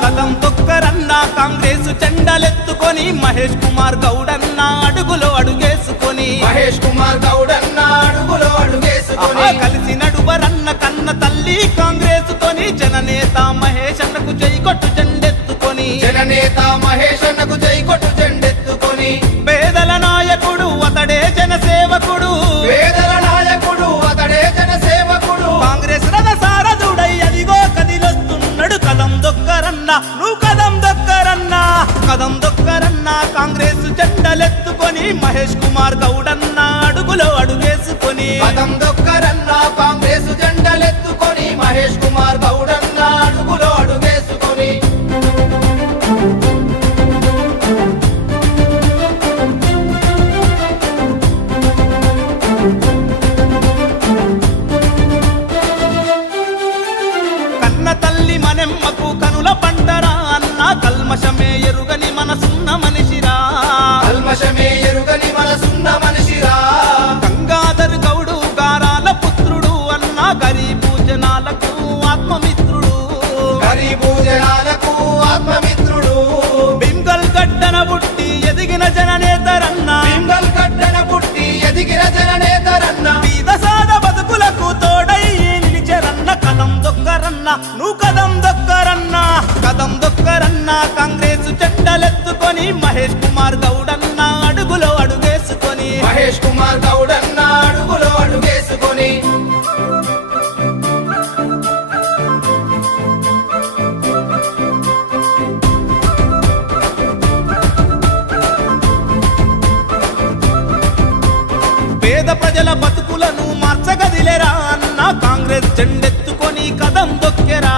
కదం తొక్కరన్న కాంగ్రెస్ జెండలెత్తుకొని మహేష్ కుమార్ గౌడన్న అడుగులో అడుగేసుకొని కలిసి నడువరన్న కన్న తల్లి కాంగ్రెస్ తోని జననేత మహేష్ అన్నకు జై కొట్టు జెండెత్తుకొని పేదల నాయకుడు అతడే జనసేవకుడు కాంగ్రెస్ రథ సారథుడై అదిగో కదిలొస్తున్నాడు కదం దొక్కరన్న నువ్వు కదం దొక్కరన్న కాంగ్రెస్ జెండలెత్తుకొని మహేష్ కుమార్ గౌడన్న అడుగులో అడుగేసుకొని కాంగ్రెస్ జెండలెత్తుకొని మహేష్ కుమార్ గౌడన్న అడుగులో అడుగేసుకొని కన్న తల్లి మనెమ్మకు కనుల పంటరా అన్న కల్మషమే ఎరుగని మనసున్న మనిషిరా గంగాధర్ గౌడు గారాల పుత్రుడు అన్న గరీబు జనాలకు ఆత్మమిత్రుడు బింగల్ గడ్డన పుట్టి ఎదిగిన జననేతరన్న బీద సాద బతుకులకు తోడై నిలిచెరన్న కదం దొక్కరన్న నువ్వు కదం దొక్కరన్న కాంగ్రెస్ జెండలెత్తుకొని మహేష్ కుమార్ గౌడన్న అడుగులో అడుగేసుకొని పేద ప్రజల బతుకులను మార్చగదిలేరా అన్న కాంగ్రెస్ జెండెత్తుకొని కదం దొక్కెరా